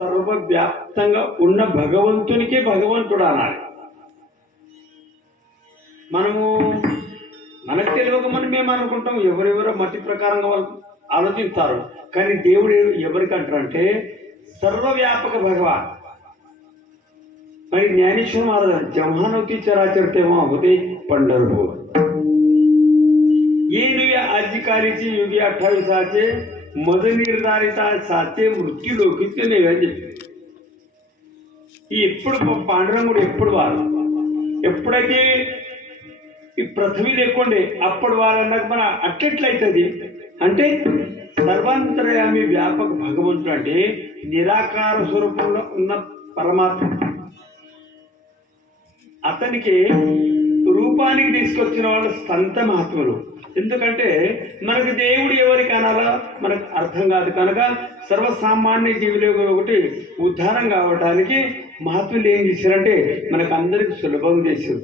సర్వవ్యాప్తంగా ఉన్న భగవంతునికి భగవంతుడు అనాలి. మనకు తెలియక మేము అనుకుంటాం, ఎవరెవరో మతి ప్రకారంగా వాళ్ళు ఆలోచిస్తారు. కానీ దేవుడు ఎవరికి అంటారంటే సర్వవ్యాపక భగవాన్. మరి ज्ञानेश्वर महाराज जेव्हा नव्हती चराचर तेव्हा होते पंढरपूर. ये आजकालीची युगी 28चे मद निर्धारित साचे మృత్యు లోకితేనే ఎప్పుడు పాండురంగుడు ఎప్పుడు వారు ఎప్పుడైతే ఈ పృథ్వీ లేకుండే అప్పుడు వారన్నాక మన అట్లెట్లయితుంది అంటే సర్వాంతర్యామి వ్యాపక భగవంతుడు అంటే నిరాకార స్వరూపంలో ఉన్న పరమాత్మ. అతనికి రూపానికి తీసుకొచ్చిన వాళ్ళు సంత మహాత్ములు. ఎందుకంటే మనకు దేవుడు ఎవరికి అనాలో మనకు అర్థం కాదు కనుక సర్వసామాన్య జీవులు ఒకటి ఉద్ధారం కావడానికి మహాత్ములు ఏం చేశారంటే మనకు అందరికి సులభం చేశారు.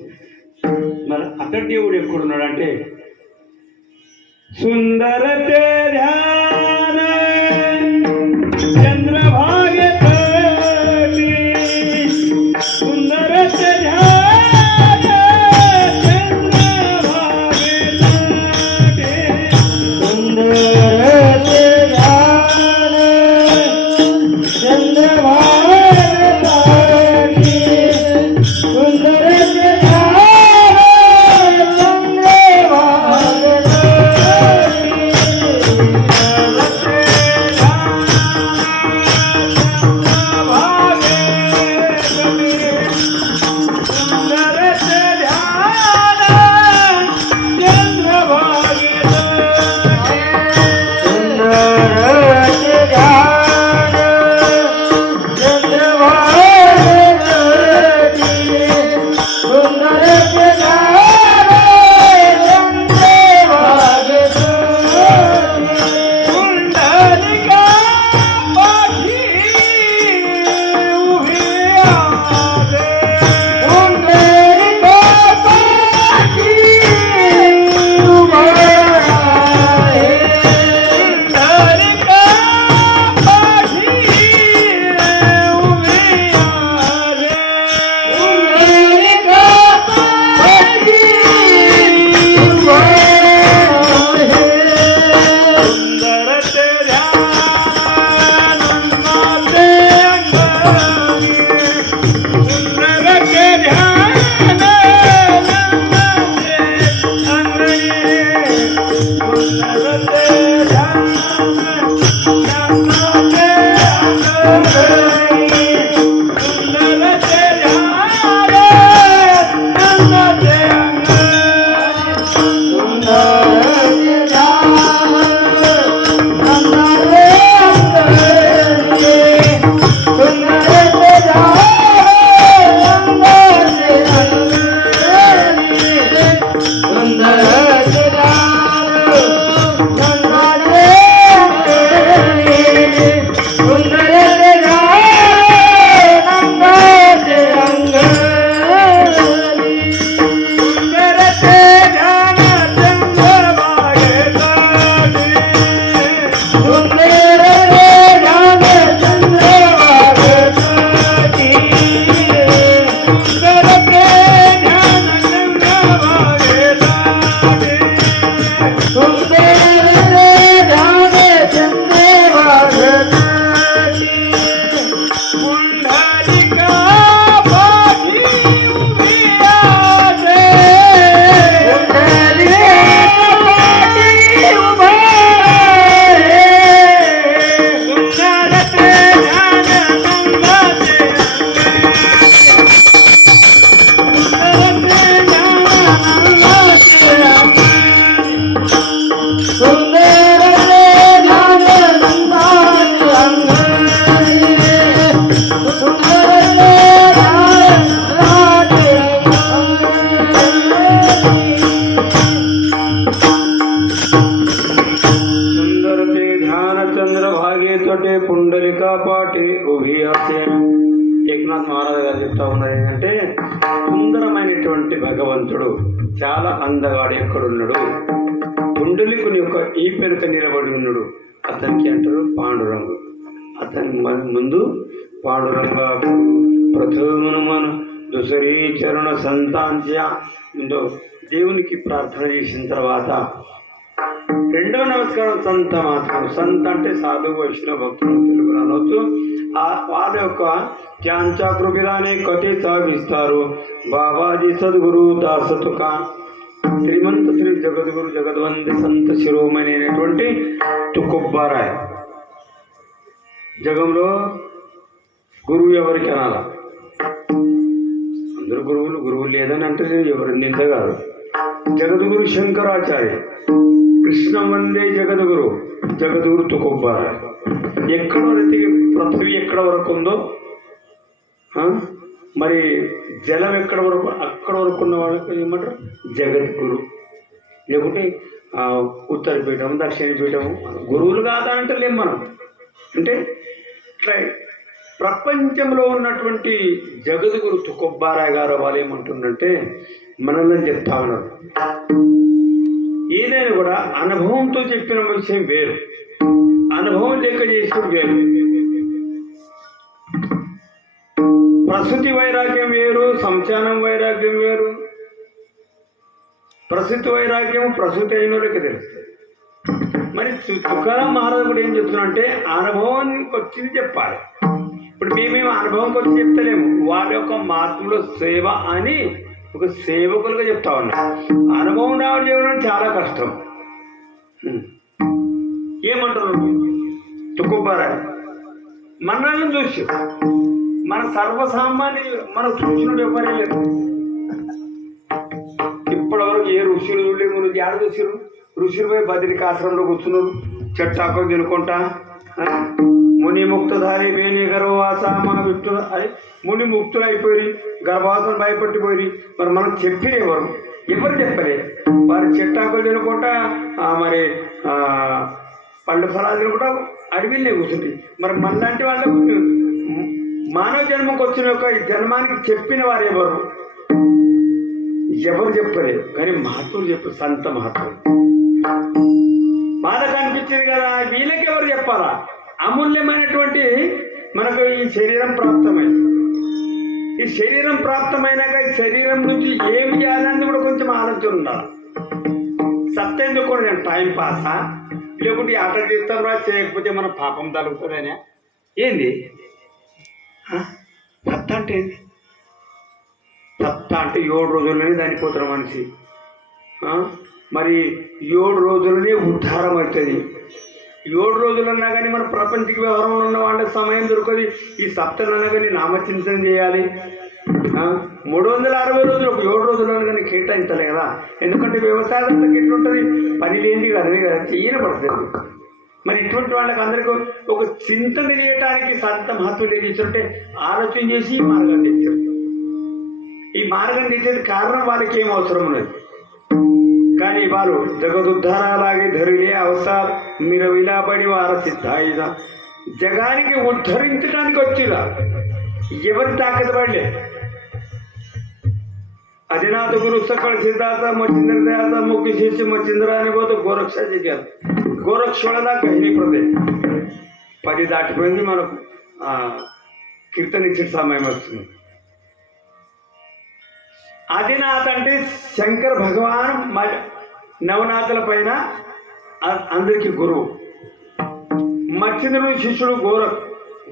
మన అతడి దేవుడు ఎక్కడున్నాడంటే సుందర ధ్యాన చంద్రభాగ సుందర పుండలికా పాటి ఉభి ఆసే. ఏకనాథ్ మహారాజు గారు చెప్తా ఉన్నారు ఏంటంటే సుందరమైనటువంటి భగవంతుడు చాలా అందగాడు ఎక్కడున్నాడు, పుండలికుని యొక్క ఈ పెనుక నిలబడి ఉన్నాడు, అతనికి అంటారు పాండురంగు. అతని ముందు పాండురంగా ప్రథమను దుసరీ చరణ సంతాంత్య ముందు దేవునికి ప్రార్థన చేసిన తర్వాత రెండవ నమస్కారం సంత మాత్రం. సంత అంటే సాధువు వైష్ణవ భక్తులు తెలుగులో అనవచ్చు. వాళ్ళ యొక్క ధ్యాంచాకృపిలానే కథిత విస్తారు. బాబాజీ సద్గురు దాసతుక శ్రీమంత శ్రీ జగద్గురు జగద్వంది సంత శిరోమణి అనేటువంటి తుకుబ్బారాయ్. జగంలో గురువు ఎవరికి అనాల? అందరూ గురువులు లేదని అంటే ఎవరి నింద కాదు. జగద్గురు శంకరాచార్య, కృష్ణ వందే జగద్గురు, జగద్గురు తుకుబ్బారాయ్. ఎక్కడ వరకు పృథ్వీ ఎక్కడ వరకు ఉందో, మరి జలం ఎక్కడ వరకు, అక్కడ వరకు ఉన్న వాళ్ళకి ఏమంటారు జగద్గురు. లేకుంటే ఉత్తర పీఠం దక్షిణ పీఠం గురువులు కాదా అంటే లేం మనం. అంటే ఇట్లా ప్రపంచంలో ఉన్నటువంటి జగద్గురు తుకుబ్బారాయ్ గారు వాళ్ళు ఏమంటుందంటే మనల్ని చెప్తా ఉన్నారు. ఏదైనా కూడా అనుభవంతో చెప్పిన విషయం వేరు, అనుభవం లేక చేసుకుని వేరు. ప్రసూతి వైరాగ్యం వేరు, సంచానం వైరాగ్యం వేరు. ప్రసూతి వైరాగ్యం ప్రసూతి అయిన వాళ్ళకి తెలుస్తుంది. మరి తుకారాం మహారాజు కూడా ఏం చెప్తున్నా అనుభవానికి వచ్చింది చెప్పాలి. ఇప్పుడు మేమేమో అనుభవంకి వచ్చి చెప్తలేము, వాళ్ళ యొక్క మార్పులో సేవ అని ఒక సేవకులుగా చెప్తా ఉన్నాం. అనుభవం రావడం చేయడం చాలా కష్టం. ఏమంటారు తుకుబ్బారాయ్? మనల్ని చూసి మన సర్వసామాన్య మన చూసినప్పుడు ఎవరే లేదు. ఇప్పటివరకు ఏ ఋషులు చూడలేము. నువ్వు ఏడ చూసిరు? ఋషులు పోయి బద్రికాశ్రమంలో కూర్చున్నారు, చెట్టాకులు తినుకుంటా. ముని ముక్తధారి వేణి గర్భవాస మా విష్ణు అది ముని ముక్తులు అయిపోయి గర్భవాసం భయపట్టిపోయి. మరి మనం చెప్పిన ఎవరు చెప్పలే. వారి చెట్టాకులు తినుకుంటా మరి పళ్ళు ఫలాలు తినుకుంటా అడవిలే కూర్చుంది. మరి మనలాంటి వాళ్ళకు మానవ జన్మకు వచ్చిన యొక్క జన్మానికి చెప్పిన వారు ఎవరు చెప్పలేదు. కానీ మహత్తులు చెప్పారు, సంత మహత్తులు. బాధ కనిపించింది కదా, వీళ్ళకి ఎవరు చెప్పాలా? అమూల్యమైనటువంటి మనకు ఈ శరీరం ప్రాప్తమైంది. ఈ శరీరం ప్రాప్తమైనాక ఈ శరీరం నుంచి ఏం చేయాలని కూడా కొంచెం ఆలోచన ఉండాలి. సత్తెందుకు కూడా నేను టైం పాసా, లేకుంటే ఆట తీస్తాం రా, చేయకపోతే మన పాపం తగ్గుతుందనే. ఏంది సత్త అంటే? ఏంది సత్త అంటే 7 రోజుల్లోనే దానిపోతారు మనిషి. మరి 7 రోజులనే ఉద్ధారం అవుతుంది. 7 రోజులన్నా కానీ మన ప్రపంచకి వ్యవహారంలో ఉన్న వాళ్ళకి సమయం దొరకదు. ఈ సప్తలన్నా కానీ నామచింతన చేయాలి. 360 రోజులు ఒక 7 రోజులను కానీ కేటాయించాలి కదా. ఎందుకంటే వ్యవసాయాలకు ఎట్లుంటుంది, పని లేనిది కదా చేయన పడుతుంది. మరి ఇటువంటి వాళ్ళకి అందరికీ ఒక చింతన చేయడానికి సంత మహత్వం ఏం చేస్తుంటే ఆలోచన చేసి ఈ మార్గం తెచ్చారు. ఈ మార్గం తెచ్చేది కారణం వాళ్ళకి ఏం అవసరం ఉన్నది. కానీ వారు జగదుద్ధారాలాగే ధరిలే అవసరం మీరు విలాపడి వార సిద్ధాయుధ జగానికి ఉద్ధరించడానికి వచ్చిరా. ఎవరి తాకత పడలే. అధినాథ గురు సకల సిద్ధార్థ మచ్చింద్ర దయాత ముఖ్య శిష్య మచ్చింద్ర అని పోతే గోరక్ష చేశారు. గోరక్షుడలా గహిని ప్రదేశ్ 10 దాటిపోయింది. మనకు కీర్తన ఇచ్చిన సమయం వస్తుంది. ఆదినాథ్ అంటే శంకర భగవాన్ నవనాథుల పైన అందరికీ గురువు. మచ్చింద్రుడు శిష్యుడు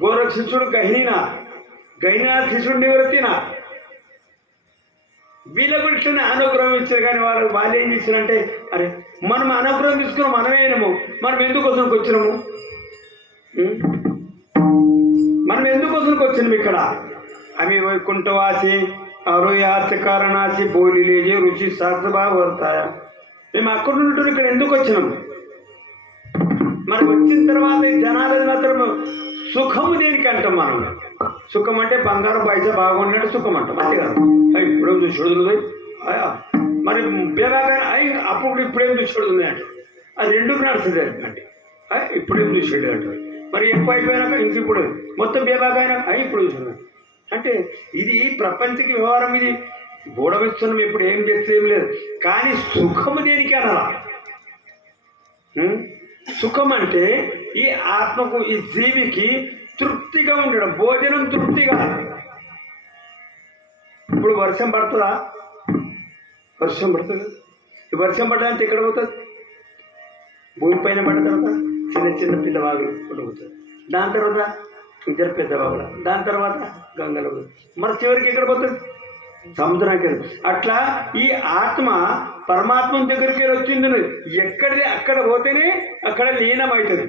గోరఖ్ శిష్యుడు గహినాథ్ శిష్యుడు నివృత్తినాథ్. వీళ్ళ గురించి అనుగ్రహం ఇచ్చారు. కానీ వాళ్ళు ఏం చేశారంటే, అరే మనం అనుగ్రహం తీసుకున్నాం, మనమేనము, మనం ఎందుకోసంకి వచ్చినాము, మనం ఎందుకోసంకి వచ్చినాము ఇక్కడ. అవి వైకుంఠవాసి అరుయాచకారణాసి బోలి లేజే రుచి శాస్త్రభావ వర్తాయా. మేము అక్కడ ఉన్నట్టు ఇక్కడ ఎందుకు వచ్చినాము? మనకు వచ్చిన తర్వాత ఈ జనాలు మాత్రం సుఖము దేనికి అంటాం మనం. సుఖం అంటే బంగారం పైసా బాగుండే సుఖం అంటాం, అంతే కదా. ఇప్పుడేం చూసి మరి బేబాగా అప్పుడు ఇప్పుడేం చూసి అంటారు. అది రెండుకు నడుస్తుంది అంటే ఇప్పుడేం చూసాడు అంటారు. మరి ఎక్కువ అయిపోయినాక ఇంక ఇప్పుడు మొత్తం బేబాగా ఇప్పుడు చూస్తున్నాడు అంటే ఇది ప్రపంచకి వ్యవహారం. ఇది గోడవెచ్చున్నాం, ఇప్పుడు ఏం చేస్తే ఏం లేదు. కానీ సుఖము దేనికి అనాలా? సుఖం అంటే ఈ ఆత్మకు, ఈ జీవికి తృప్తిగా ఉండడం, భోజనం తృప్తిగా. ఇప్పుడు వర్షం పడుతుందా? వర్షం పడుతుంది. ఈ వర్షం పడడానికి ఎక్కడ పోతుంది? భూమి పైన పడిన తర్వాత చిన్న చిన్న పిల్లవాగులు పోతుంది, దాని తర్వాత ఇద్దరు పెద్దవాగులు, దాని తర్వాత గంగలో పోతుంది, మరి చివరికి ఎక్కడ పోతుంది? సముద్రానికి వెళ్ళి. అట్లా ఈ ఆత్మ పరమాత్మ దగ్గరికి వెళ్ళి వచ్చింది. ఎక్కడిది అక్కడ పోతేనే అక్కడ లీనం అవుతుంది.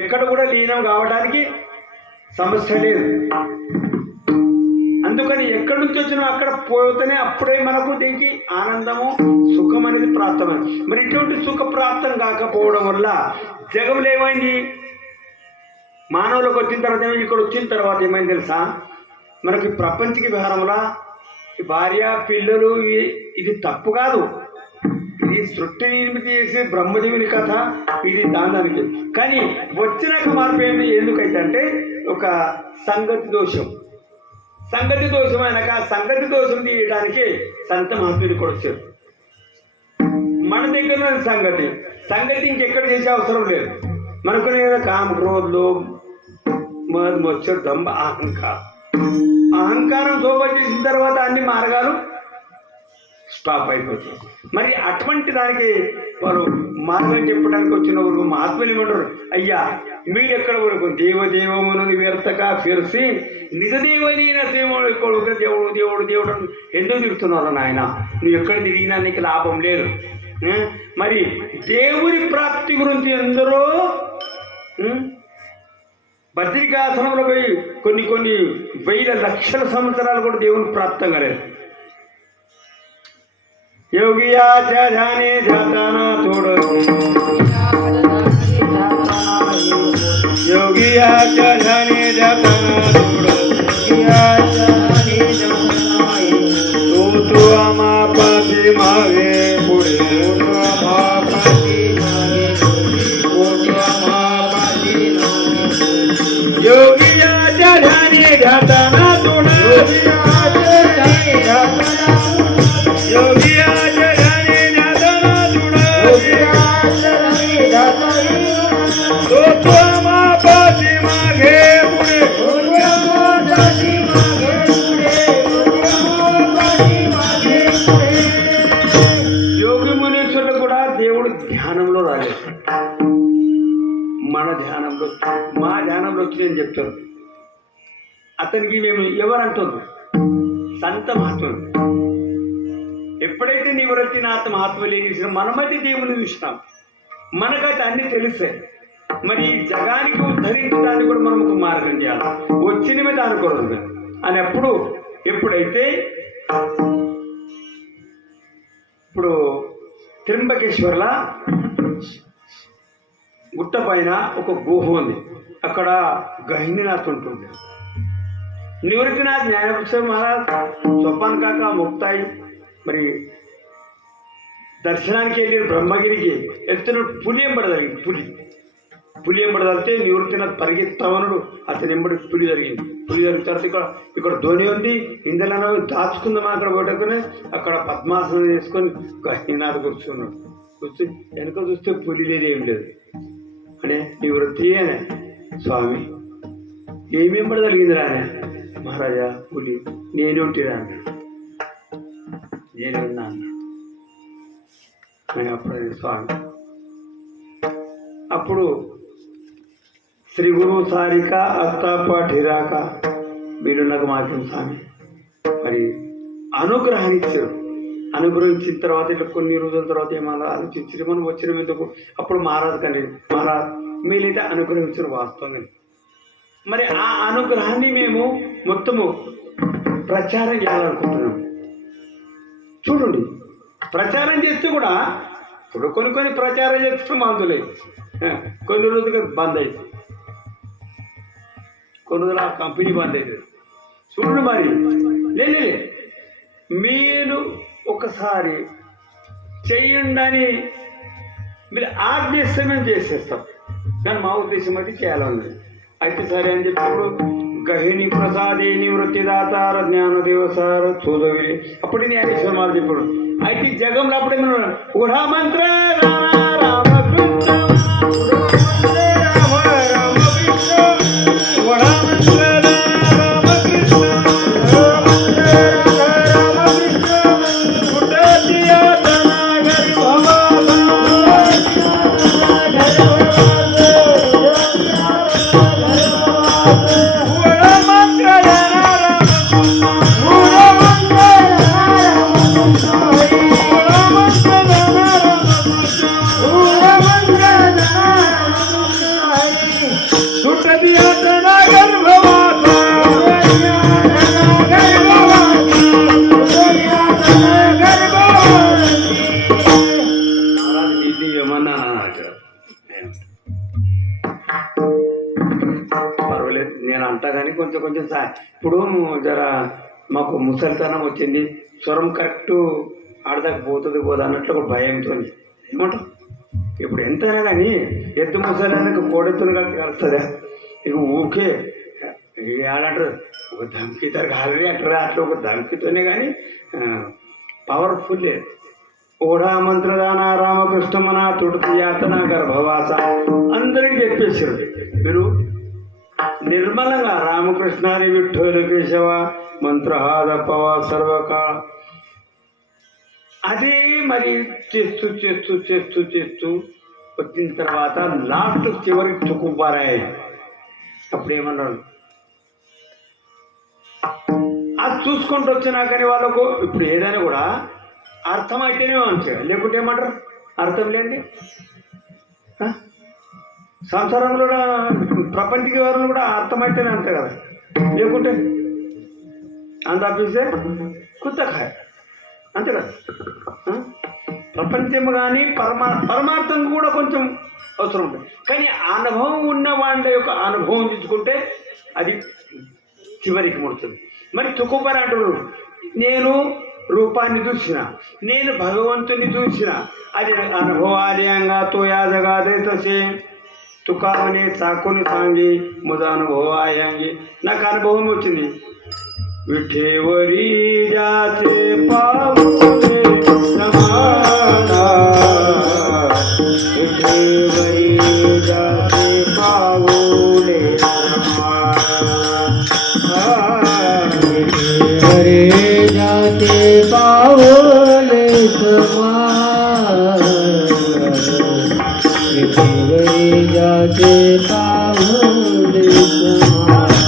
ఎక్కడ కూడా లీనం కావడానికి సమస్య లేదు. అందుకని ఎక్కడి నుంచి వచ్చినా అక్కడ పోతేనే అప్పుడే మనకు దీనికి ఆనందము, సుఖం అనేది ప్రాప్తమైంది. మరి ఇటువంటి సుఖ ప్రాప్తం కాకపోవడం వల్ల జగంలో ఏమైంది? మానవులకు వచ్చిన తర్వాత ఏమైంది? ఇక్కడ వచ్చిన తర్వాత ఏమైంది తెలుసా? మనకి ప్రపంచకి వ్యవహారంలో భార్య పిల్లలు ఇది తప్పు కాదు. ఇది సృష్టి నిర్మితి చేసి బ్రహ్మదేవుని కథ, ఇది దానికి. కానీ వచ్చినాక మార్పు ఏంటి? ఎందుకైతే అంటే ఒక సంగతి దోషం. సంగతి దోషం అయినాక సంగతి దోషం తీయడానికి సంత మహాత్ముడు కూడా వచ్చారు. మన దగ్గర సంగతి ఇంకెక్కడ చేసే అవసరం లేదు. మనకునే కామ క్రోధులు వచ్చాడు దంభ అహంకారం శోభ చేసిన తర్వాత అన్ని మార్గాలు స్టాప్ అయిపోతాయి. మరి అటువంటి దానికి వారు మార్గం చెప్పడానికి వచ్చిన వరకు మహాత్ములు ఏమంటారు? అయ్యా మీరు ఎక్కడ వరకు దేవదేవమును వ్యర్థక ఫిర్సి నిజదేవనీన కొడుకు దేవుడు దేవుడు దేవుడు ఎందుకు తిరుగుతున్నారు నాయన? నువ్వు ఎక్కడ తిరిగినా నీకు లాభం లేదు. మరి దేవుని ప్రాప్తి గురించి ఎందరో బద్రికాసనంలో పోయి కొన్ని వేల లక్షల సంవత్సరాలు కూడా దేవుని ప్రాప్తం కాలేదు. योगिया जाने जाता ना तोड़, योगिया जाने जाता ना तोड़, तू आमा पासी मागे पुढे, योगिया जाने जाता ना तोड़, योगिया మా ధ్యానంలో వచ్చి నేను చెప్తాను. అతనికి మేము ఎవరంటుంది? సంత మహాత్ములు. ఎప్పుడైతే నివృత్తినాథ మహాత్ములు ఏం చేసినా మనమైతే దేవుని చూసినాం, మనకైతే అన్ని తెలుస్తాయి. మరి ఈ జగానికి ఉద్ధరించడానికి కూడా మనం ఒక మార్గం చేయాలి. వచ్చిన మీద అనుకోవద్దు అని ఎప్పుడైతే ఇప్పుడు త్రింబకేశ్వర్ల గుట్ట పైన ఒక గుహ ఉంది. అక్కడ గహినీనాథ్ ఉంటుంది. నివృత్తినాథ్ న్యాయపుస్తకం మహారాజ్ సొప్పాన్ కాక ముక్తాయి మరి దర్శనానికి వెళ్ళిన బ్రహ్మగిరికి వెళ్తున్న పులి ఎంబడదలిగింది. పులి ఎంబడదలితే నివృత్తినాథ్ పరిగెత్తమనుడు అతని ఎంబడి పులి జరిగింది. పులి జరిగిన తర్వాత ఇక్కడ ధ్వని ఉంది, ఇందులో దాచుకుందాం అక్కడ పోటకుని అక్కడ పద్మాసనం వేసుకొని గహినీనాథ్ కూర్చున్నాడు. కూర్చుని వెనుక చూస్తే పులి లేదు, ఏం లేదు. అనే నివృత్తి అనే స్వామి ఏమేం పడగలిగిందిరా అనే మహారాజా పులి నేనేంటిరా అన్నాడు. నేనే ఉన్నా అన్నాడు. అప్పుడు స్వామి అప్పుడు శ్రీ గురు సారిక అత్తాపాఠిరాక వీళ్ళు నాకు మాత్రం స్వామి మరి అనుగ్రహాన్ని ఇచ్చారు. అనుగ్రహించిన తర్వాత ఇట్లా కొన్ని రోజుల తర్వాత ఏమన్నా ఆలోచించి మనం వచ్చిన ఎందుకు అప్పుడు మహారాజు కానీ మహారాజ్ మీరైతే అనుగ్రహించిన వాస్తవంగా. మరి ఆ అనుగ్రహాన్ని మేము మొత్తము ప్రచారం చేయాలనుకుంటున్నాం. చూడండి, ప్రచారం చేస్తే కూడా ఇప్పుడు కొన్ని ప్రచారం చేస్తే మందులే కొన్ని రోజులుగా బంద్ అవుతుంది, కొన్ని రోజులు ఆ కంపెనీ బంద్ అవుతుంది. చూడండి మరి లే మీరు ఒకసారి చెయ్యండి మీరు ఆజ్ఞిస్తే మేము చేసేస్తాం. కానీ మా ఉద్దేశం అయితే చేయాలన్నది. అయితే సరే అని చెప్పినప్పుడు గహిని ప్రసాదే నివృత్తిదాతార జ్ఞానదేవసార చూదవి అప్పుడు న్యాయేశ్వర మాలు చెప్పాడు. అయితే జగంలో అప్పుడే ఉడామంత్ర రామ రామ కొంచెం ఇప్పుడు జర మాకు ముసలితనం వచ్చింది, స్వరం కరెక్ట్ ఆడదాకా పోతుంది పోదా అన్నట్లు ఒక భయంతో ఏమంటావు. ఇప్పుడు ఎంతైనా కానీ ఎద్దు ముసలికి కోడెత్తును కలిసి కలుస్తుందా? ఇక ఊకే ఏడంటారు ఒక ధమ్కితారు కాలరీ అంటారా, అట్లా ఒక ధమ్కితోనే కానీ పవర్ఫుల్ లేదు. ఓఢా మంత్రదాన రామకృష్ణమన తుడతి యాతన గర్భవాస అందరికీ చెప్పేసారు. మీరు నిర్మలంగా రామకృష్ణాని విఠోలు కేశవ మంత్రహాదపవ సర్వకాల అదే మరి చేస్తూ చేస్తూ చేస్తూ చేస్తూ వచ్చిన తర్వాత లాస్ట్ చివరికి చుక్కుపారాయి. అప్పుడు ఏమన్నారు, అది చూసుకుంటూ వచ్చినా కానీ వాళ్ళకు ఇప్పుడు ఏదైనా కూడా అర్థమైతేనే మంచిగా, లేకుంటే ఏమంటారు అర్థం లేని సంసారంలో కూడా ప్రపంచకి వారిని కూడా అర్థమైతేనే అంతే కదా, లేకుంటే అంత ఆఫీసే కుత్తకాయ అంతే కదా. ప్రపంచం కానీ పరమార్థం కూడా కొంచెం అవసరం ఉంటుంది. కానీ అనుభవం ఉన్న వాళ్ళ యొక్క అనుభవం తీసుకుంటే అది చివరికి ముడుతుంది. మరి తుకుపర అంటారు, నేను రూపాన్ని చూసిన, నేను భగవంతుని చూసిన, అది అనుభవాలయంగా తోయాదగాదే తసే తుకామనే చాకుని సాంగి ముద అనుభవాయాంగి నాకు అనుభవం వచ్చింది. విఠేవరి జాతే పావులే సమానా విఠేవరి జాతే పావులే సమానా విఠేవరి జాతే పావులే సమానా విఠేవరి జాతే పావులే సమానా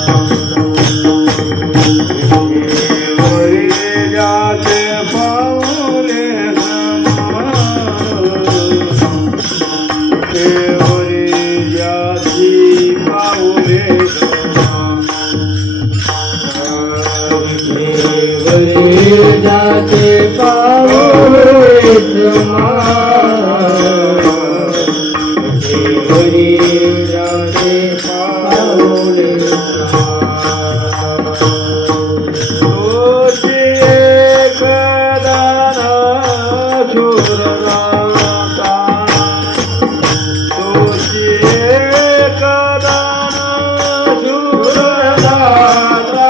जाते पावले हरि जाते पावले सोचे कदाना सुरदाता सोचे कदाना सुरदाता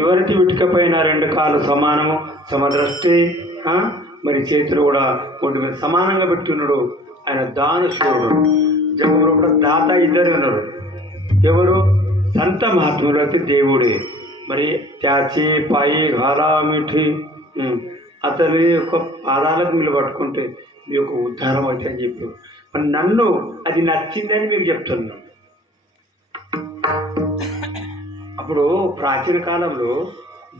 ఎవరికి విటికపైన రెండు కాళ్ళు సమానము సమదృష్టి, మరి చేతులు కూడా ఒంటి మీద సమానంగా పెట్టున్నాడు. ఆయన దానశూరుడు, జగముడు దాత ఇద్దరు ఉన్నారు. ఎవరు? సంత మహాత్ములు అయితే దేవుడే. మరి త్యాచి పాయి ఘాలా మిఠి అతని యొక్క పాదాలకు మీరు పట్టుకుంటే మీ యొక్క ఉద్ధారం అవుతుంది అని చెప్పి మరి నన్ను అది నచ్చిందని మీకు చెప్తున్నాను. అప్పుడు ప్రాచీన కాలంలో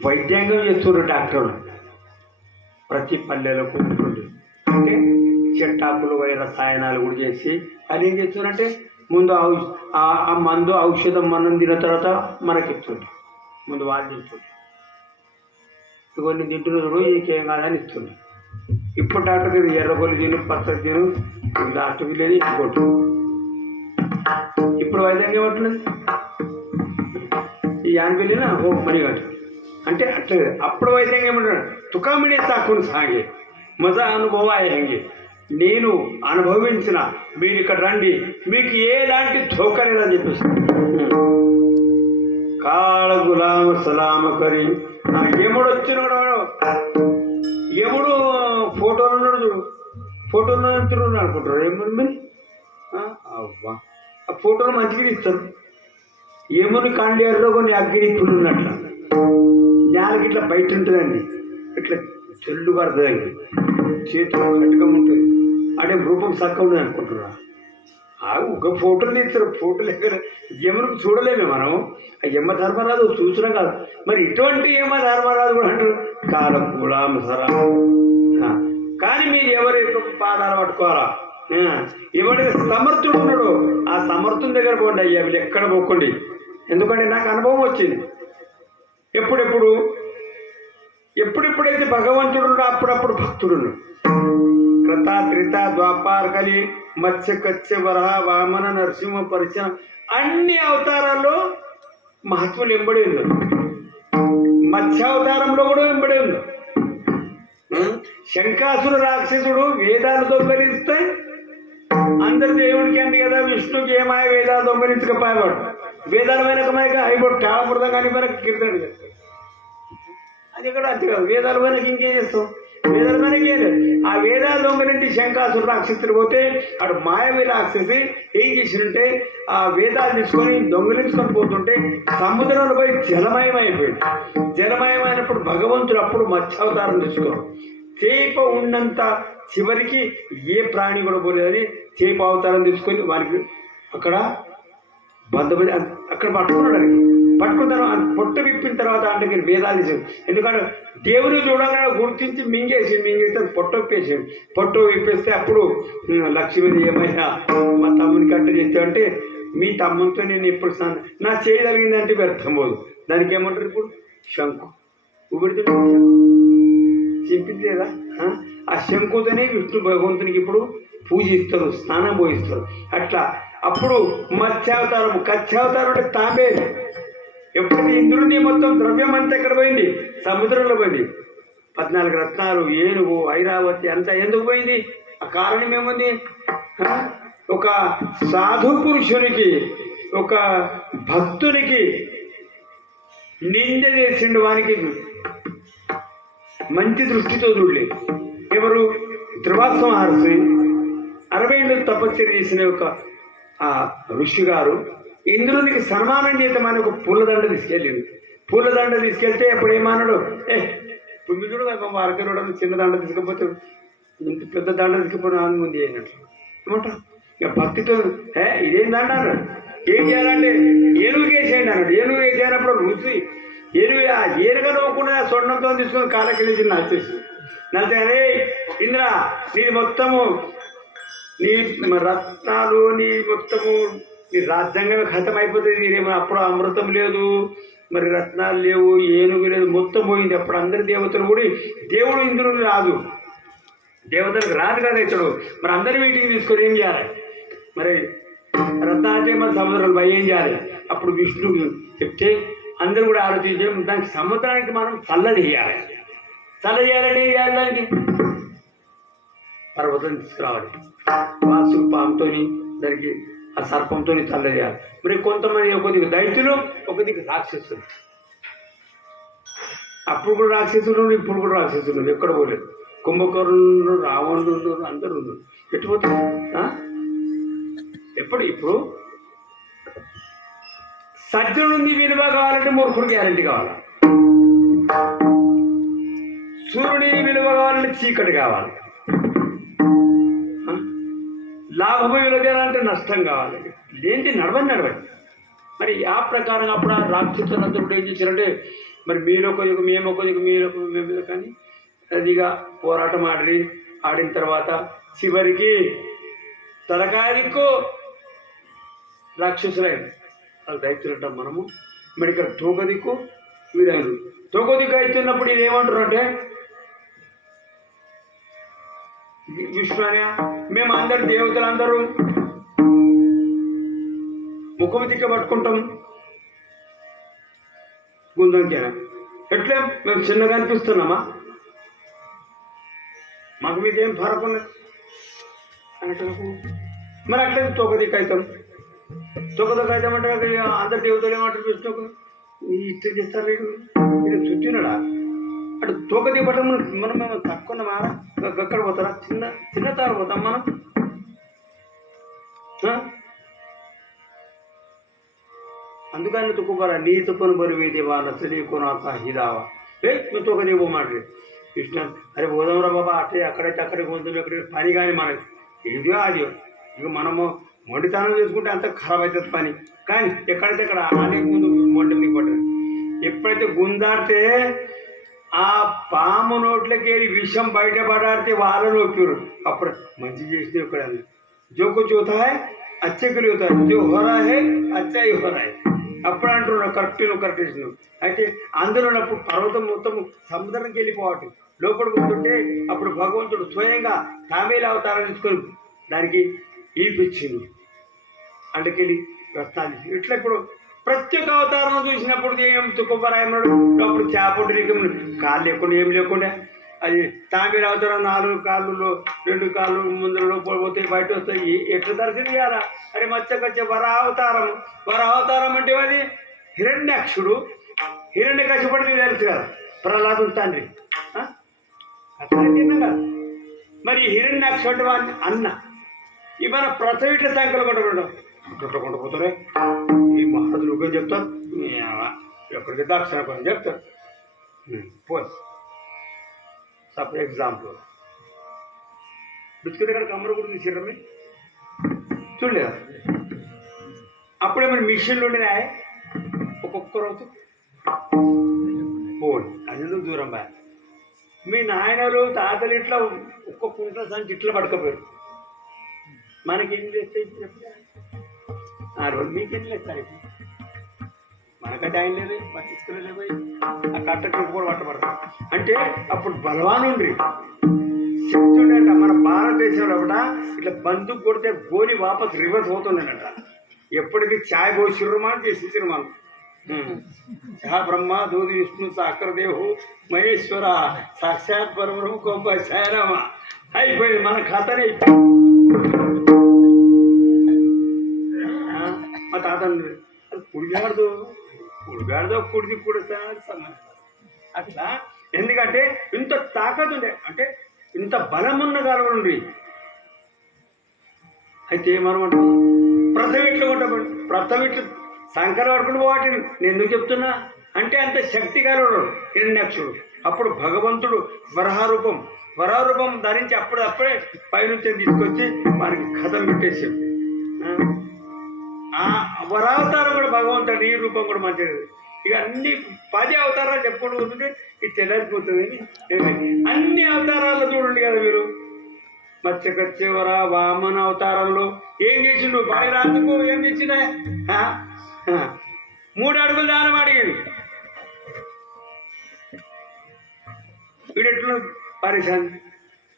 వైద్యంగా చేస్తున్నారు డాక్టర్లు. ప్రతి పల్లెలకు ఉంటుంది. అంటే చెట్టాకులు రసాయనాలు కూడా చేసి అది ఏం చేస్తున్నారంటే ముందు ఆ మందు ఔషధం మనం తిన్న తర్వాత మనకి ఇస్తుంది. ముందు వాళ్ళు తింటుంది, ఇవన్నీ తింటున్నారు, ఇంకేం కాదని ఇస్తుంది. ఇప్పుడు డాక్టర్ గారు ఎర్రగొల్లి తిను, పచ్చడి తిను, డాక్టర్ లేదు ఇంకోటి. ఇప్పుడు వైద్యం ఏమంటున్నది? ఈ యాన్బిల్లిన ఓ మనీ గంట అంటే అట్లా. అప్పుడు వైద్యం ఏమంటున్నాడు? తుకామిడే తాకుని సాగే మజా అనుభవ అయ్యంగి, నేను అనుభవించిన మీరు ఇక్కడ రండి, మీకు ఎలాంటి ధోకా లేదని చెప్పేసి కాళ గులామ సలామ కరి. యముడు వచ్చినాడు, యముడు ఫోటోలు ఉన్నాడు చూడు, ఫోటోలు తిరుగుడు అనుకుంటారు ఏమని మరి. అవ్వా ఆ ఫోటోలు మంచిగా తీస్తారు. యముని కండేరులో కొన్ని అగ్గినిప్పులు ఉన్నట్ల నేలకి ఇట్లా బయట ఉంటుందండి, ఇట్లా చెల్లు పడుతుందండి, చేతిలో కట్టుకం ఉంటుంది. అంటే రూపం చక్కగా ఉంటుంది అనుకుంటున్నా. ఒక ఫోటోలు తీస్తారు. ఫోటోలు ఎక్కడ యమునికి చూడలేమే మనం. ఆ యమ ధర్మరాజు చూసినా కాదు. మరి ఇటువంటి యమ ధర్మరాజు కూడా అంటారు కాలం గులామ సరా. కానీ మీరు ఎవరి పాదాలు పట్టుకోవాలా? ఎవరైతే సమర్థుడు ఉన్నాడో ఆ సమర్థుని దగ్గర పోండి అయ్యా, వీళ్ళు ఎక్కడ పోకండి. ఎందుకంటే నాకు అనుభవం వచ్చింది. ఎప్పుడెప్పుడైతే భగవంతుడు అప్పుడప్పుడు భక్తుడు. కృత త్రిత ద్వాపార కలి మత్స్య కత్స్య వరహ వామన నరసింహ పరిచయ అన్ని అవతారాల్లో మహత్వం వెంబడి ఉంది. మత్స్యావతారంలో కూడా వెంబడి ఉంది. శంకాసుర రాక్షసుడు వేదాలు దొంగలిస్తే అందరు దేవుడికి అంది కదా, విష్ణుకి ఏమాయ వేదాలు దొంగలించకపోయేవాడు. వేదాల వెనకమైక అయిపోయి టాళమృతం కానీ మనకు కీర్తన చేస్తాడు. అది కూడా అంతే కాదు, వేదాల వెనక ఇంకేం చేస్తాం? వేదాల వెనక ఏం లేదు. ఆ వేదాల దొంగలింటి శంకాసుర రాక్షసుడు పోతే అటు మాయవి రాక్షసి ఏం చేసినంటే ఆ వేదాలు తీసుకొని దొంగలించుకొని పోతుంటే సముద్రంలో పోయి జలమయం అయిపోయింది. జలమయమైనప్పుడు భగవంతుడు అప్పుడు మత్స్యావతారం తీసుకోవడం. చేప ఉన్నంత చివరికి ఏ ప్రాణి కూడా పోలేదని చేప అవతారం తీసుకొని వారికి అక్కడ బంధపడి అక్కడ పట్టుకున్నాడు. పట్టుకున్న తర్వాత పొట్ట విప్పిన తర్వాత అంటే వేదాలు చేసాడు. ఎందుకంటే దేవుని చూడగానే గుర్తించి మింగేస్తే పొట్ట విప్పేసాడు. పొట్ట విప్పేస్తే అప్పుడు లక్ష్మీదేవి ఏమైనా మా తమ్ముని కట్ట చేస్తామంటే మీ తమ్మునితో నేను ఎప్పుడు నా చేయగలిగిందంటే వ్యర్థం పోదు. దానికి ఏమంటారు ఇప్పుడు? శంకు ఊపిడితే చెప్పింది లేదా? ఆ శంకుతోనే విష్ణు భగవంతునికి ఇప్పుడు పూజిస్తారు, స్నానం పోయిస్తారు. అట్లా అప్పుడు మత్స్యావతారం, కత్స్యావతారం అంటే తాంబే. ఎప్పుడైతే ఇంద్రుడిని మొత్తం ద్రవ్యం అంతా ఎక్కడ పోయింది? సముద్రంలో పోయింది. 14 రత్నాలు, ఏనుగు, ఐరావతి అంతా ఎందుకు పోయింది? ఆ కారణం ఏముంది? ఒక సాధు పురుషునికి, ఒక భక్తునికి నింద చేసిండు. వానికి మంచి దృష్టితో చూడలేదు. ఎవరు? త్రివాస మహర్షి 60 ఏళ్ళు తపస్సు చేసిన ఒక ఆ ఋషి గారు ఇంద్రునికి సన్మానం చేద్దామని ఒక పూలదండ తీసుకెళ్ళింది. పూలదండ తీసుకెళ్తే అప్పుడు ఏమన్నాడు? పుమ్మిదుడు వారకరుడు చిన్న దండ తీసుకపోతే ఇంత పెద్ద దండ తీసుకుపోయిన ముందు అయినట్లు ఏమంటా. ఇక భక్తితో ఇదేం దండ అన్నాడు. ఏం చేయాలంటే ఏనుగు వేసేయండి అన్నాడు. ఏనుగు వేసేసినప్పుడు రుచి ఏనుగా నవ్వకుండా సొండంతో తీసుకొని కాలకెళ్ళి నచ్చేసి నచ్చితే అరే ఇంద్ర నీది మొత్తము నీ రత్నాలు, నీ మొత్తము నీ రాజ్యాంగమే ఖతం అయిపోతుంది. నీరేమో అప్పుడు అమృతం లేదు, మరి రత్నాలు లేవు, ఏనుగు లేదు, మొత్తం పోయింది. అప్పుడు అందరి దేవతలు కూడా దేవుడు ఇంద్రుడు రాదు, దేవతలకు రాదు కదా ఇతడు. మరి అందరి వీటికి తీసుకొని ఏం చేయాలి? మరి రత్నాలంటే మన సముద్రంలో ఏం చేయాలి? అప్పుడు విష్ణువు చెప్తే అందరూ కూడా ఆలోచించే దానికి సముద్రానికి మనం చల్ల చేయాలి. చల్ల చేయాలంటే ఏం చేయాలి? దానికి పర్వతం తీసుకురావాలి. వాసు పాముతో దానికి ఆ సర్పంతో చల్ల చేయాలి. మరి కొంతమంది ఒక దిక్కు దైత్యులు, ఒక దిక్కు రాక్షసులు. అప్పుడు కూడా రాక్షసులు, ఇప్పుడు కూడా రాక్షసులు, ఎక్కడ పోలేదు. కుంభకర్ణుడు, రావణుడు అందరూ ఉన్నారు. ఎటు పోతారు? ఇప్పుడు సజ్జనుంది విలువ కావాలంటే మూర్ఖుడు గ్యారంటీ కావాలి, సూర్యుని విలువ కావాలంటే చీకటి కావాలి, లాభం విలువ కావాలంటే నష్టం కావాలి. ఏంటి నడవండి. మరి ఆ ప్రకారం అప్పుడు ఆ రాక్షసులందరూ కూడా ఏం చేశారంటే మరి మీరు ఒక దిక్కు మేము ఒక దిక్కు మీరు ఒక మేము కానీ అదిగా పోరాటం ఆడిన తర్వాత చివరికి తలకాయ దిక్కు రాక్షసులైన వాళ్ళు రైతులు అంటాం మనము. మరి ఇక్కడ తోక దిక్కు వీరైన తోక దిక్కు అవుతున్నప్పుడు ఇది ఏమంటారు అంటే విశ్వాన్య మేము అందరు దేవతలందరూ ముఖం దిక్క పట్టుకుంటాం గుందంకేనా. ఎట్లా మేము చిన్నగా అనిపిస్తున్నామా? మాకు మీకేం ఫరకున్నది అన్నట్టు. మరి అట్లే తోక దిక్కు అవుతాం. తోక దిక్కు అవుతామంటే అందరు దేవతలు ఏమంటారు విష్ణుకు ఇట్లా చేస్తారు వీడు చుట్టినాడా అటు తోక దిక్కు పట్టడం మనం మేము తక్కువ ఎక్కడ పోతారా? చిన్న తారు పోతాం మనం. అందుకని తుక్కుబర నీ తుప్పను బరువు దేవా నచ్చని కొనాత హిదావా నువ్వు తోక దిగు మాట కృష్ణ. అరే పోదాంరా బాబా అట్లే అక్కడైతే అక్కడికి పోతుంది అక్కడికి పని కానీ మనకి ఇదియో అదియో. ఇక మనము మొండితనం చేసుకుంటే అంత ఖరాబ్ అవుతుంది పని. కానీ ఎక్కడైతే అక్కడ ఆనే ముందు మొండి మీకు పట్టదు. ఎప్పుడైతే గుందాడితే ఆ పాము నోట్లకి వెళ్ళి విషం బయట పడాడితే వాళ్ళు నొప్పారు. అప్పుడు మంచి చేసిన ఇక్కడ जो कुछ होता है अच्छे के लिए होता है, जो हो रहा है अच्छा ही हो रहा है. అప్పుడు అంటున్నావు కరెక్ట్. అయితే అందులో అప్పుడు పర్వతం మొత్తం సముద్రంకి వెళ్ళిపోవటం లోపల పోతుంటే అప్పుడు భగవంతుడు స్వయంగా తామేలు అవతారం తీసుకొని దానికి ఈపిచ్చింది అందుకెళ్ళి రత్నాలు. ఇట్లా ఇప్పుడు ప్రతి ఒక్క అవతారం చూసినప్పుడు ఏం తుప్పరాయన్నాడు. అప్పుడు చేపట్టు కాళ్ళు లేకుండా ఏం లేకుండా అది తామేలు అవతారం 4 కాళ్ళు 2 కాళ్ళు ముందు పోతే బయట వస్తాయి. ఎట్లా దర్శనం చేయాలా? అరే మచ్చకొచ్చే వరావతారం అంటే అది హిరణ్యాక్షుడు. హిరణ్యకశిపుడికి తెలుసు కదా ప్రహ్లాదుని తండ్రి అట్లా కదా. మరి హిరణ్యాక్షుడు అన్న ఇవాళ ప్రథమిట్ల సంఖ్యలు కొట్టుకుంటూ పోతారే ఈ మహారాజులు ఒక చెప్తారు ఎక్కడికి దక్షిణ పని చెప్తారు. పోయి సపోజ్ ఎగ్జాంపుల్ బిస్కెట్ దగ్గర కమ్మరు కూడా తీసేయడమే చూడలేదా? అప్పుడే మన మిషన్లు ఉండినాయి ఒక్కొక్క రోజు పోయి అది దూరం బాయ్. మీ నాయనలు తాతలు ఇట్లా ఒక్కొక్క కుంట్ల సంచి ఇట్లా పడకపోయారు. మనకేం చేస్తాయి మీకేం చేస్తారు? మనకంటే ఆయన లేదు పట్టించుకోలేదు. ఆ కట్టకి కూడా పట్టబడతాం అంటే అప్పుడు బలవానుండ్రి శక్తి ఉండేట. మన భారతదేశంలో కూడా ఇట్లా బందుకు కొడితే గోలి వాపస్ రివర్స్ అవుతుండేనట. ఎప్పటికీ ఛాయ్ పోసిర్రమా చేసేసారు మనం. సహా బ్రహ్మ దూది విష్ణు సాకరదేవు మహేశ్వర సాక్షాత్ పరబ్రహ్మ కొంప శాయరామ అయిపోయింది మన కథనే. మా తాత అది కుడిగాడదో కుడిది కూడా అట్లా. ఎందుకంటే ఇంత తాకత్ ఉండే అంటే ఇంత బలం ఉన్న కాలం నుండి. అయితే ఏమనమాట ప్రథమిట్లు కొట్టబడి ప్రథమిట్లు శంకర వరకుడు వాటిని నేను ఎందుకు చెప్తున్నా అంటే అంత శక్తి కలడు హిరణ్యాక్షుడు. అప్పుడు భగవంతుడు వరారూపం ధరించి అప్పుడే పైనుంచి తీసుకొచ్చి మనకి కథం పెట్టేసాడు. ఆ వరావతారం కూడా భగవంతుడు ఈ రూపం కూడా మంచిది. ఇక అన్ని 10 అవతారాలు చెప్పుకుంటూ పోతుంటే ఇది తెల్లారిపోతుంది. అన్ని అవతారాల్లో చూడండి కదా మీరు. మత్స్యకచ్చేవర వామన అవతారంలో ఏం చేసిండు? బాయిరాజుకు ఏం చేసిండే? 3 అడుగులు దానం అడిగాడు. వీడు ఎట్లా పరిశాన్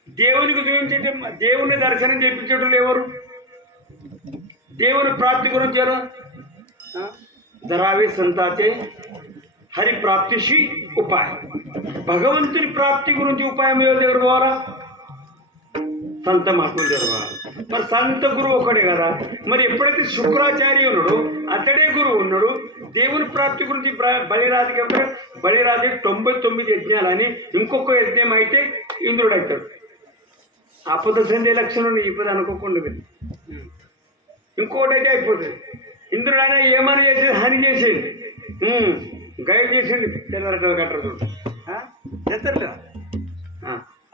దేవునికి చూపించే దేవుని దర్శనం చేయించడం ఎవరు? దేవుని ప్రాప్తి గురించి ఎలా ధరావే సంతాతే హరి ప్రాప్తిషి ఉపాయం. భగవంతుని ప్రాప్తి గురించి ఉపాయం ఎవరు పోవాలా? సంత మహాత్ములు ఎవరు పోవాలి? మరి సంత గురువు ఒకడే కదా. మరి ఎప్పుడైతే శుక్రాచార్య ఉన్నాడు అతడే గురువు ఉన్నాడు. దేవుని ప్రాప్తి గురించి బలిరాజుకి బలిరాజుకి 99 యజ్ఞాలని, ఇంకొక యజ్ఞం అయితే ఇంద్రుడు అవుతాడు. ఆపద సంధి లక్షణం ఇప్పుడు అనుకోకుండా ఇంకోటి అయితే అయిపోతుంది. ఇంద్రుడు అయినా ఏమని చేసేది, హాని చేసేది, గైడ్ చేసేది, తెల్లరటలు కట్టరు తెత్తరుగా.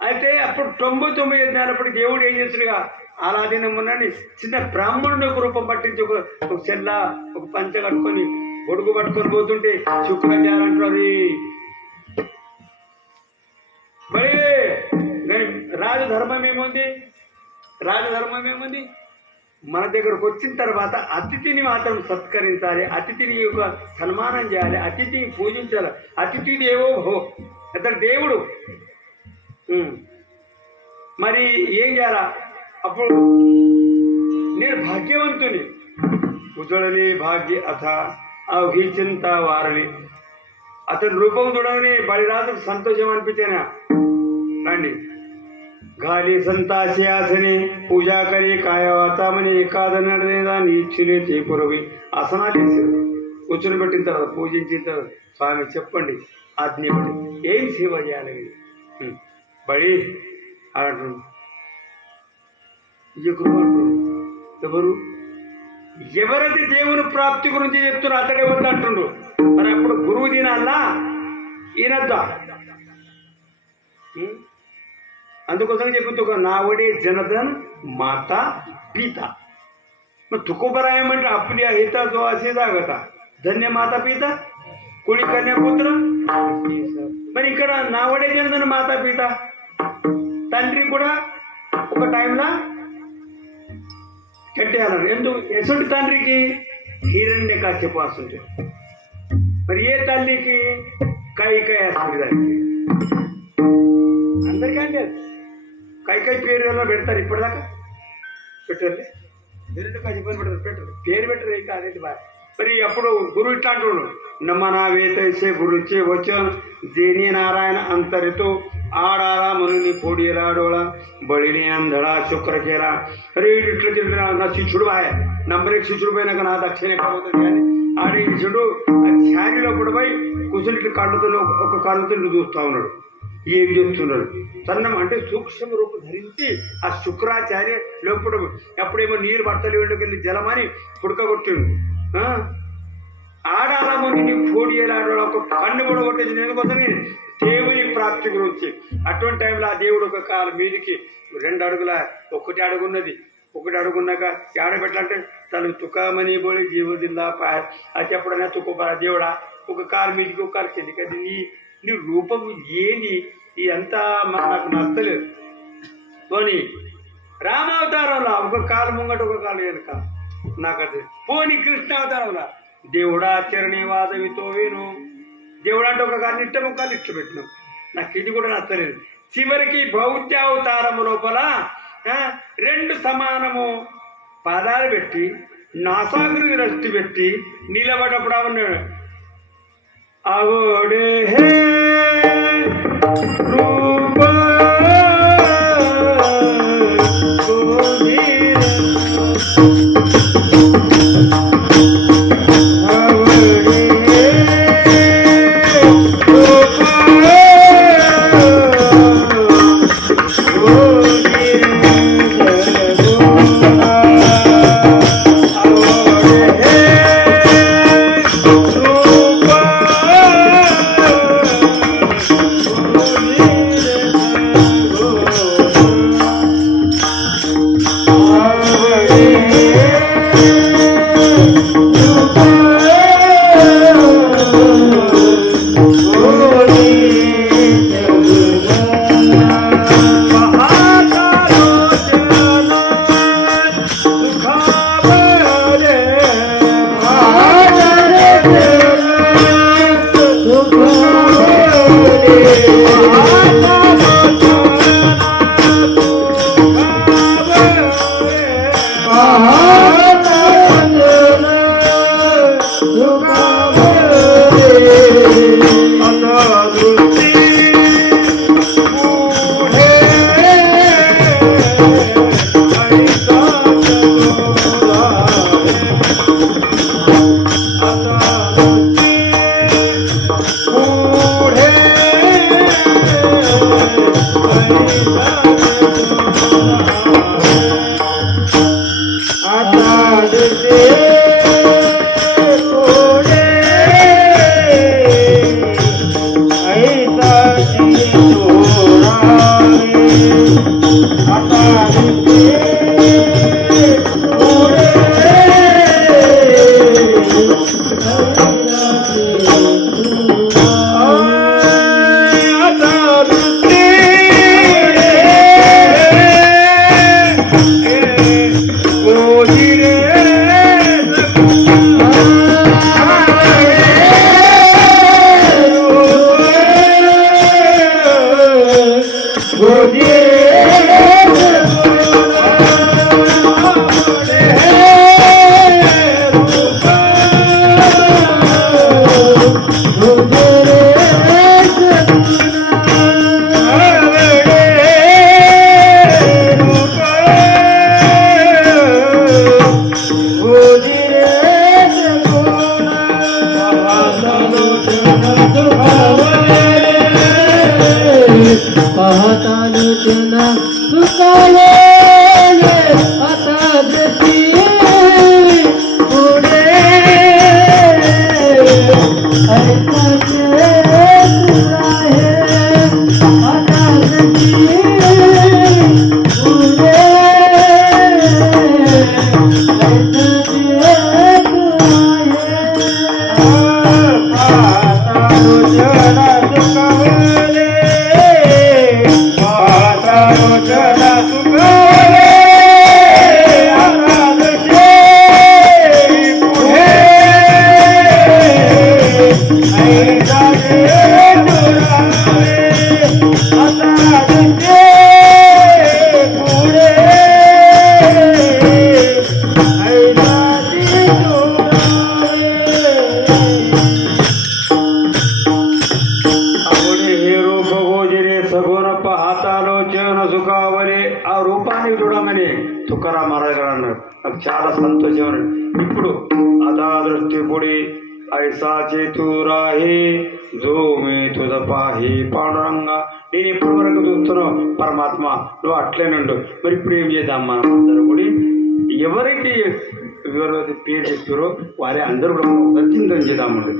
అయితే అప్పుడు 99 యజ్ఞాలప్పుడు దేవుడు ఏం చేసినగా ఆలాదినమునని చిన్న బ్రాహ్మణుని ఒక రూపం పట్టించి ఒక చెల్ల ఒక పంచ కట్టుకొని గొడుగు పట్టుకొని పోతుంటే శుక్రాచార్య అంటారు మరి రాజధర్మం ఏముంది? మన దగ్గరకు వచ్చిన తర్వాత అతిథిని మాత్రం సత్కరించాలి, అతిథిని యొక్క సన్మానం చేయాలి, అతిథిని పూజించాలి. అతిథి దేవో భో, అతడు దేవుడు. మరి ఏం చేయాలా? అప్పుడు నేను భాగ్యవంతుని కుజుడని భాగ్య అథ చింత వారని అతని రూపం చూడని బలిరాజుకు సంతోషం అనిపించాను. రండి గాలి సంతాశయాసని పూజా కరి కాయవాతామని కాదననే దాన్ని ఇచ్చులే చేపురవి ఆసనాలు వేసారు. కూర్చొని పెట్టిన తర్వాత పూజించిన తర్వాత స్వామి చెప్పండి ఆజ్ఞపడి ఏం సేవ చేయాలి బడి అంటుండు. ఎవరు ఎవరైతే దేవుని ప్రాప్తి గురించి చెప్తున్నారు అతడే వద్ద అంటుండు. మరి అప్పుడు గురువు తినాలా ఈయనద్దా? అందుకోసం చెప్తూ నావడే జనధన్ మాత పిత. మరి తుకోబరాయం అంటే అప్పుడే హిత జోసేదాగత ధన్య మాత పిత కుడి కన్యాపుత్ర. మరి ఇక్కడ నావడే జనధన్ మాత పిత తండ్రి కూడా ఒక టైంలో కట్టేయాలని. ఎందుకు? ఎసుడి తండ్రికి హిరణ్యకశిపు వస్తుంటే, మరి ఏ తల్లికి కైకేయసుడి దానికి అందరికంటే కైకేయి పేరు ఎలా పెడతారు? ఇప్పటిదాకా పెట్టారులే, హిరణ్యకశిపు అని పెట్టరు, పేరు పెట్టరు. ఇంకా అనేది బాగా. మరి అప్పుడు గురువు ఇట్లా అంటున్నాడు, నమ్మనా వేతైసే గురుచే వచ్చాను దేని నారాయణ అంతరితో ఆడాలా మనుని పోడీలాడోళ బడిని అందడా శుక్రచేరా. అరే ఇట్లా తింటున్నా నా శిష్యుడు ఆయ నంబరేకి శిష్యుడు పోయినాక నా దక్షిణ ఎక్కడ పోతుంది కానీ ఆడే శిష్యుడు ఆ ఛారీలో కూడా పోయి కూర్చొని ఇట్లా కళ్ళతో ఒక కళ్ళతో చూస్తూ ఉన్నాడు. ఏం చేస్తున్నాడు? సన్నం అంటే సూక్ష్మ రూపం ధరించి ఆ శుక్రాచార్య లోపల ఎప్పుడేమో నీరు బట్టలు వెళ్ళి జలమని పుడకగొట్టిండు. ఆడాలముని పోడీలాడోళ ఒక కన్ను కూడా కొట్టేసి ఎందుకోసమే దేవుని ప్రాప్తి గురించి. అటువంటి టైంలో ఆ దేవుడు ఒక కాలు మీదికి 2 అడుగుల 1 అడుగున్నది. 1 అడుగున్నాక ఏడబెట్టాలంటే తను తుకామని పోయి జీవదిల్లా అది చెప్పడనే తుక్కుపా దేవుడా ఒక కాలు మీదికి ఒక కాలు కిందికి. అది నీ రూపం ఏంది? ఇదంతా నాకు నచ్చలేదు. పోనీ రామావతారంలో ఒక కాలు ముంగట ఒక కాలు వెనుక నాకు అది. పోనీ కృష్ణావతారంలో దేవుడా చరణీవాదవితో వేను దేవుడు అంటే ఒక కాలు నిట్ట ముఖాలు ఇట్టు పెట్టినాం. నాకు ఇది కూడా నచ్చలేదు. చివరికి బౌద్ధావతారము లోపల 2 సమానము పాదాలు పెట్టి నాసాగురికి రష్టి పెట్టి నిలబడప్పుడు ఉన్నాడు. అవోడే రూప చాలా సంతోషం. ఇప్పుడు అదా దృష్టి పొడి ఐసా చేతురాహి జోమే తుదపాహి పాండురంగా. నేను ఇప్పటి వరకు చూస్తున్నావు పరమాత్మ, నువ్వు అట్లే నుండు. మరి ఇప్పుడు ఏం చేద్దాం మనం అందరూ కూడా? ఎవరికి ఎవరైతే పేరు చెప్తారో వారే అందరూ కూడా చింతన చేద్దామండి.